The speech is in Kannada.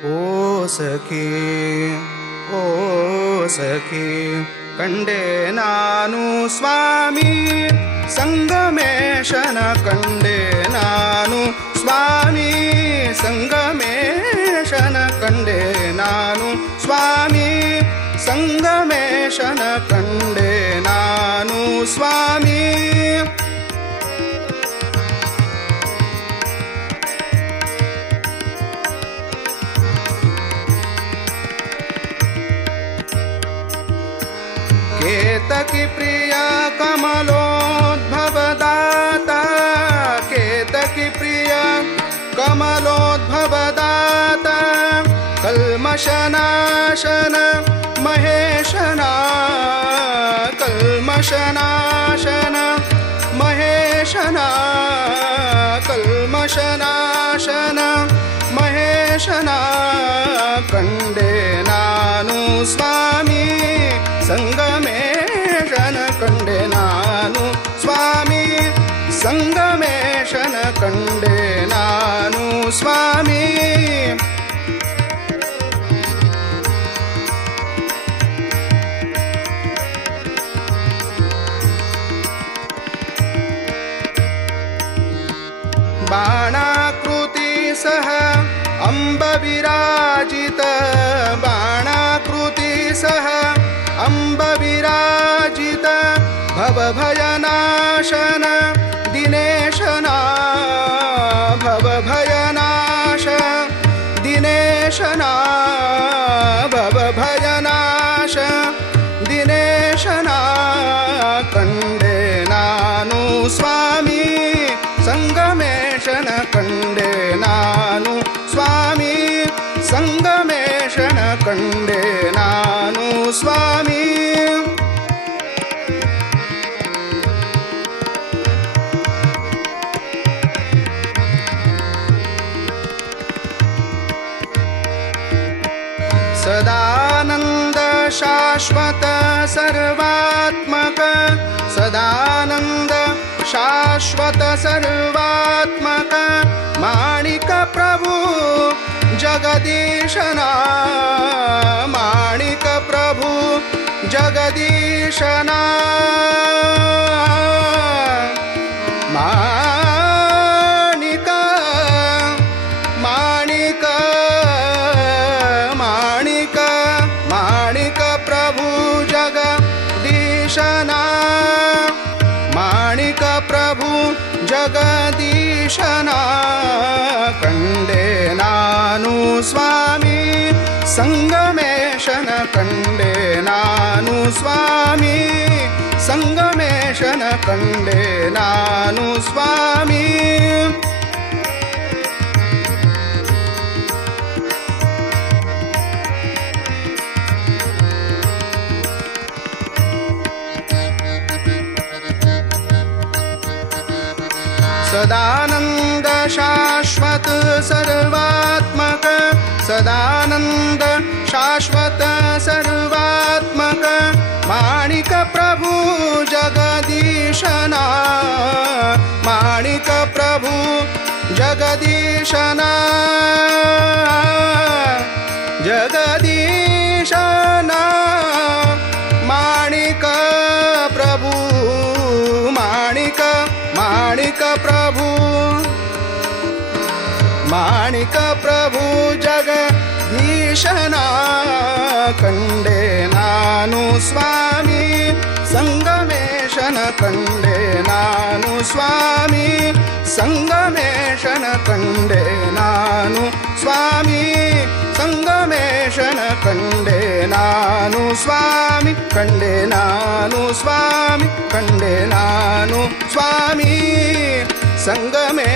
ಸಖಿ ಓ ಸಖಿ ಕಂಡೆ ನಾನು ಸ್ವಾಮಿ ಸಂಗಮೇಶನ ಕಂಡೆ ನಾನು ಸ್ವಾಮಿ ಸಂಗಮೇಶನ ಕಂಡೆ ನಾನು ಸ್ವಾಮಿ ಸಂಗಮೇಶನ ಕಂಡೆ ನಾನು ಸ್ವಾಮಿ केतकी प्रिय कमलोद्भवदाता केतकी प्रिय कमलोद्भवदाता कल्मषनाशन महेशना कल्मषनाशन महेशना कल्मषनाशन महेशना कंडे नानु स्वामी ಸಂಗಮೇಶನ ಕಂಡೆ ನಾನು ಸ್ವಾಮಿ ಸಂಗಮೇಶನ ಕಂಡೆ ನಾನು ಸ್ವಾಮಿ ಬಾಣಾಕೃತಿ ಸಹ ಅಂಬ ವಿರಾಜಿತ ಬಾಣಾಕೃತಿ ಸಹ अंब विराजित भवभयनाशन दिनेशना भवभयनाश दिनेशना भवभयनाश दिनेशना कंडे नानु स्वामी संगमेशन कंडे नानु स्वामी संगमेशन कंडे नानु स्वामी सदानंद शाश्वत सर्वात्मक सदानंद शाश्वत सर्वात्मक माणिक प्रभु जगदीशना माणिक प्रभु जगदीशना माणिक माणिक माणिक माणिक प्रभु जगदीशना माणिक प्रभु जगदीशना कंडे नानु स्वामी संगमेशन कंडे नानु स्वामी संगमेशन कंडे नानु स्वामी सदानंद शाश्वत सर्वात्मक सदानंद शाश्वत सर्वात्मक माणिक प्रभु जगदीशना माणिक प्रभु जगदीशना जगदीशना माणिक प्रभु माणिक माणिक प्रभु माणिक प्रभु जगदीशना कंडे नानु स्वामी संगमेशन कंडे नानु स्वामी संगमेशन कंडे नानु स्वामी संगमेशन कंडे नानु स्वामी कंडे नानु स्वामी कंडे नानु स्वामी संगमे